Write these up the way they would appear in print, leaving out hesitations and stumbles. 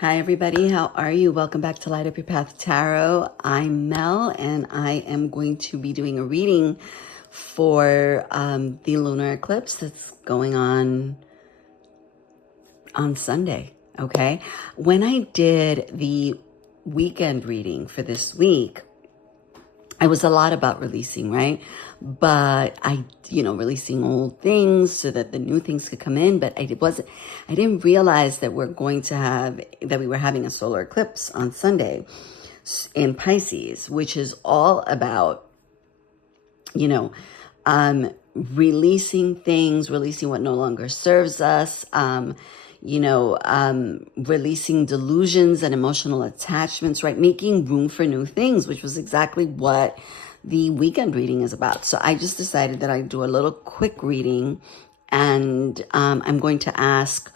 Hi, everybody. How are you? Welcome back to Light Up Your Path Tarot. I'm Mel, and I am going to be doing a reading for the lunar eclipse that's going on Sunday. Okay. When I did the weekend reading for this week, it was a lot about releasing, right? But releasing old things so that the new things could come in. But I didn't realize that we were having a solar eclipse on Sunday in Pisces, which is all about, releasing things, releasing what no longer serves us, releasing delusions and emotional attachments, right? Making room for new things, which was exactly what the weekend reading is about. So I just decided that I'd do a little quick reading, and I'm going to ask,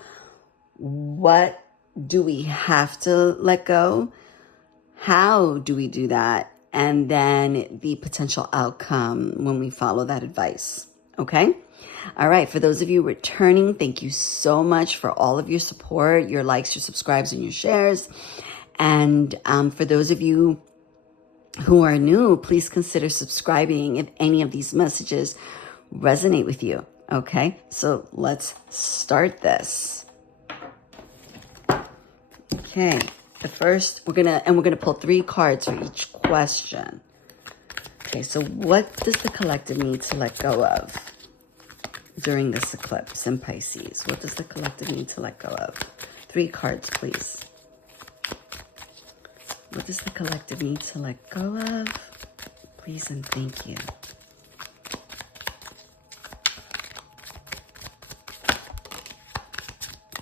what do we have to let go? How do we do that? And then the potential outcome when we follow that advice. Okay? All right. For those of you returning, thank you so much for all of your support, your likes, your subscribes, and your shares. And for those of you who are new, please consider subscribing if any of these messages resonate with you. Okay? So let's start this. Okay. The first, we're gonna pull 3 cards for each question. Okay, so what does the collective need to let go of during this eclipse in Pisces? What does the collective need to let go of? 3 cards, please. What does the collective need to let go of? Please and thank you.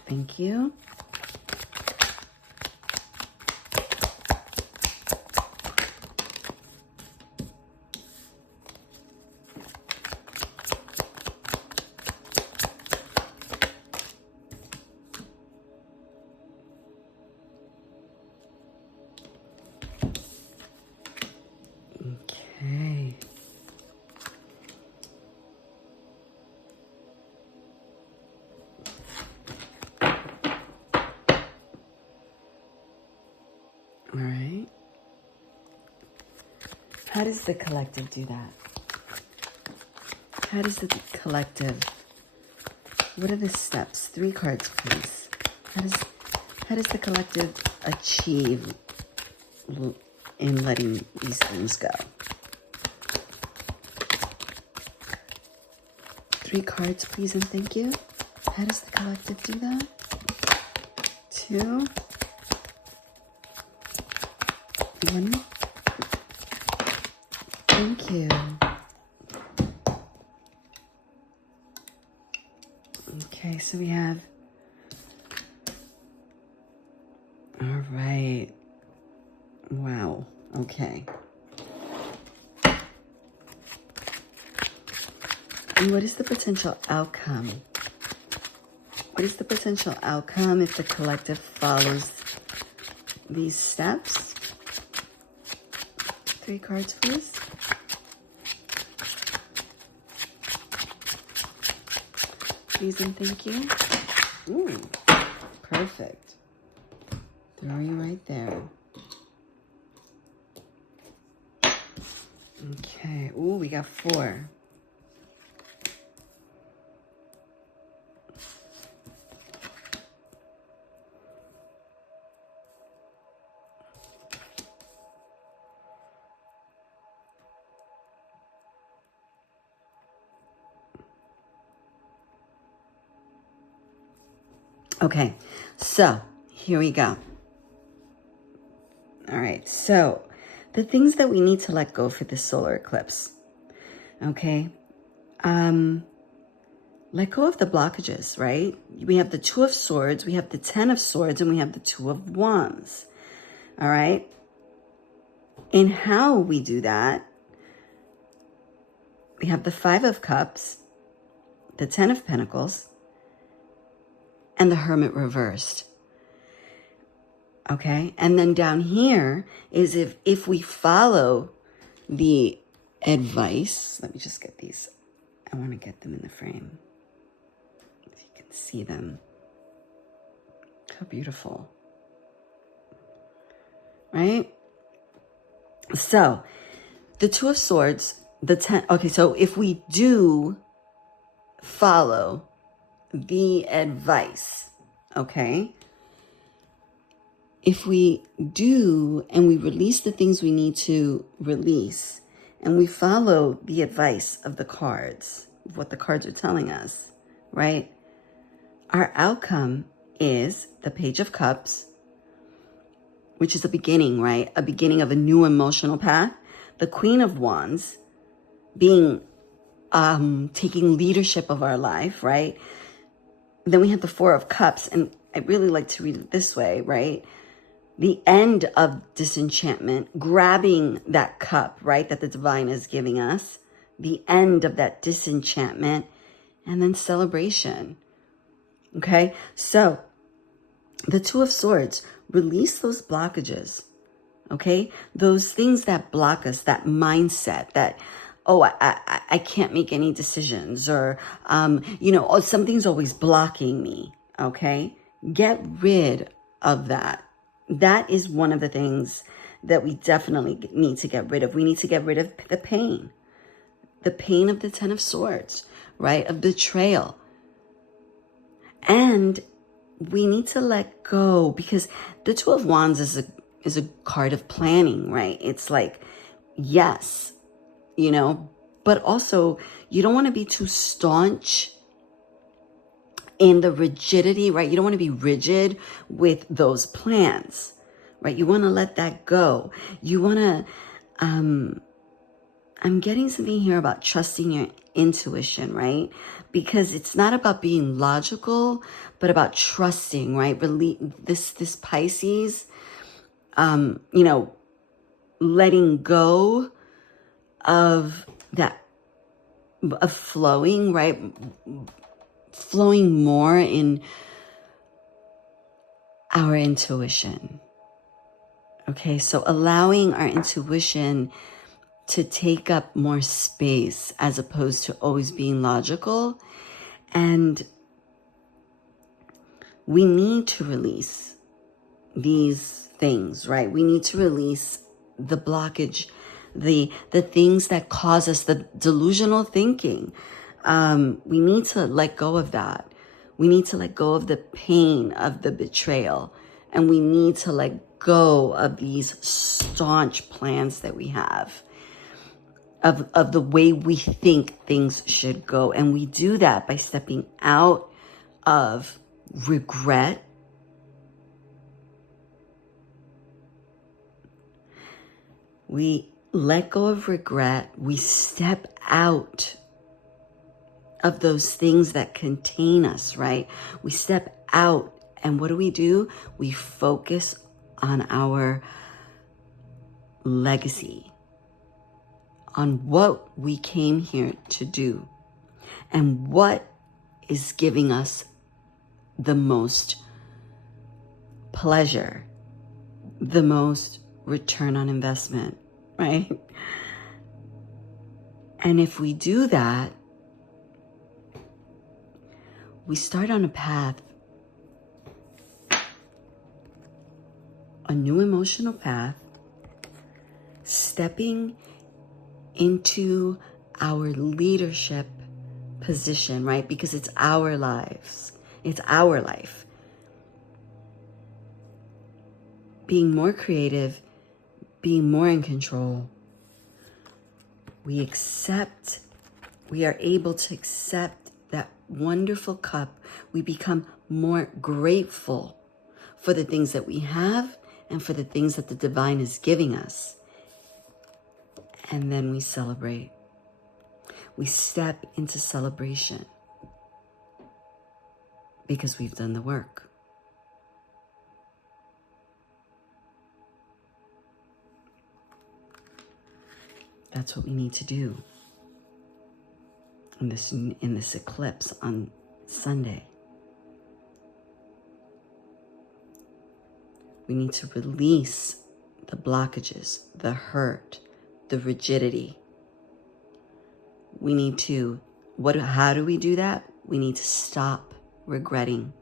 Thank you. Okay. All right. How does the collective do that? How does the collective, what are the steps? 3 cards, please. How does the collective achieve in letting these things go? 3 cards, please, and thank you. How does the collective do that? 2. 1. Thank you. Okay, so we have, all right. Wow, okay. And what is the potential outcome? What is the potential outcome if the collective follows these steps? 3 cards, please. Please and thank you. Ooh, perfect. Throw you right there. Okay. Ooh, we got 4. Okay, so here we go. All right, so the things that we need to let go for this solar eclipse, okay? Let go of the blockages, right? We have the 2 of Swords, we have the 10 of Swords, and we have the 2 of Wands, all right? And how we do that, we have the 5 of Cups, the 10 of Pentacles, and the Hermit reversed. Okay, and then down here is if we follow the advice. Let me just get these. I want to get them in the frame. If you can see them. How beautiful. right? So the Two of Swords, the 10, okay, so if we do follow the advice, okay, if we do and we release the things we need to release and we follow the advice of the cards, what the cards are telling us, right? Our outcome is the Page of Cups, which is a beginning, right? A beginning of a new emotional path. The Queen of Wands being, taking leadership of our life, right? Then we have the Four of Cups, and I really like to read it this way, right? The end of disenchantment, grabbing that cup, right, that the divine is giving us, the end of that disenchantment, and then celebration. Okay, so the Two of Swords, release those blockages, okay? Those things that block us, that mindset that, oh, I can't make any decisions, or, oh, something's always blocking me, okay? Get rid of that. That is one of the things that we definitely need to get rid of. We need to get rid of the pain of the Ten of Swords, right? Of betrayal. And we need to let go, because the Two of Wands is a card of planning, right? It's like, yes, but also you don't want to be too staunch in the rigidity, right? You don't want to be rigid with those plans, right? You want to let that go. You want to, I'm getting something here about trusting your intuition, right? Because it's not about being logical, but about trusting, right? Really, this Pisces, letting go of that, of flowing, right? Flowing more in our intuition. Okay, so allowing our intuition to take up more space as opposed to always being logical. And we need to release these things, right? We need to release the blockage, the things that cause us the delusional thinking. We need to let go of that. We need to let go of the pain of the betrayal. And we need to let go of these staunch plans that we have, of the way we think things should go. And we do that by stepping out of regret. We let go of regret. We step out of those things that contain us, right? We step out, and what do? We focus on our legacy, on what we came here to do, and what is giving us the most pleasure, the most return on investment, right? And if we do that, we start on a path, a new emotional path, stepping into our leadership position, right? Because it's our lives. It's our life. Being more creative, being more in control. We are able to accept that wonderful cup. We become more grateful for the things that we have and for the things that the divine is giving us. And then we celebrate. We step into celebration because we've done the work. That's what we need to do in this eclipse on Sunday. We need to release the blockages, the hurt, the rigidity. We need to, how do we do that? We need to stop regretting.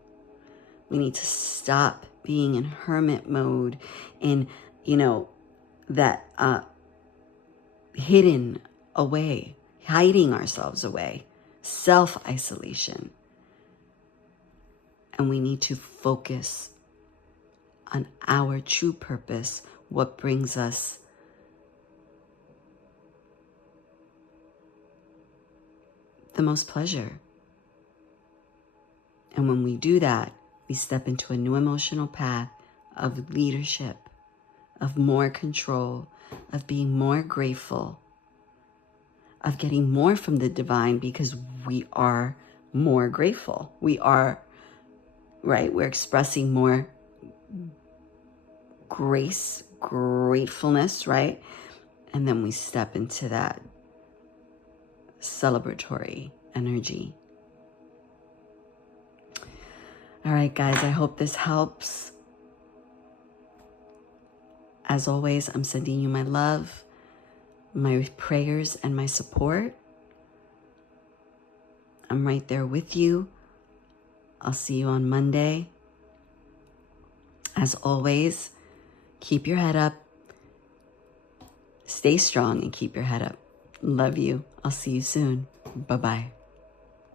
We need to stop being in hermit mode, in you know, that hidden away, hiding ourselves away, self-isolation. And we need to focus on our true purpose, what brings us the most pleasure. And when we do that, we step into a new emotional path of leadership, of more control, of being more grateful, of getting more from the divine, because we are more grateful. We are, right? We're expressing more grace, gratefulness, right? And then we step into that celebratory energy. All right, guys, I hope this helps. As always, I'm sending you my love, my prayers, and my support. I'm right there with you. I'll see you on Monday. As always, keep your head up. Stay strong and keep your head up. Love you. I'll see you soon. Bye-bye.